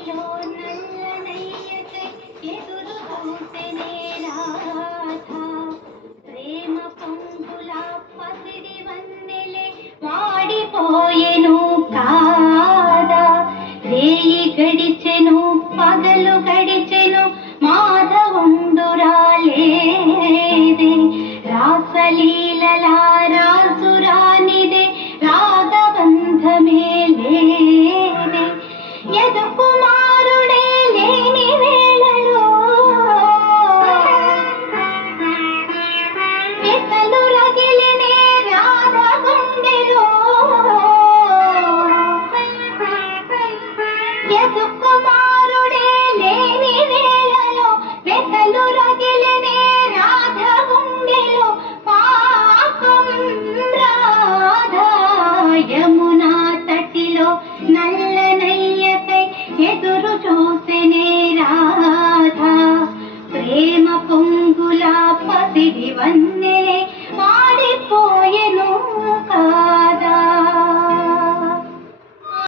తటిలో నల్లనయ్యకై ఎదురు చూసెనే రాధ. ప్రేమ పొంగుల పసిడి వన్నెలే వాడిపోయెను కాదా. రేయి గడిచెను పగలు గడిచెను మాధవుండురాలేదే. రాసలీలల రాసురానిదే రాగబంధమే లేదే. యదు కుమారుడే లేని వేళలో ఎసలు రగిలినే రాధ గుండెలో. యదు కుమారుడే లేని వేళలో వెసలు రగిలినే రాధ గుండెలో. పాపం రాధ యమునా తటిలో నల్లనయ్యకై ఎదురు చూసెనే రాధ. ప్రేమ పొంగుల పసిడి వన్నెలే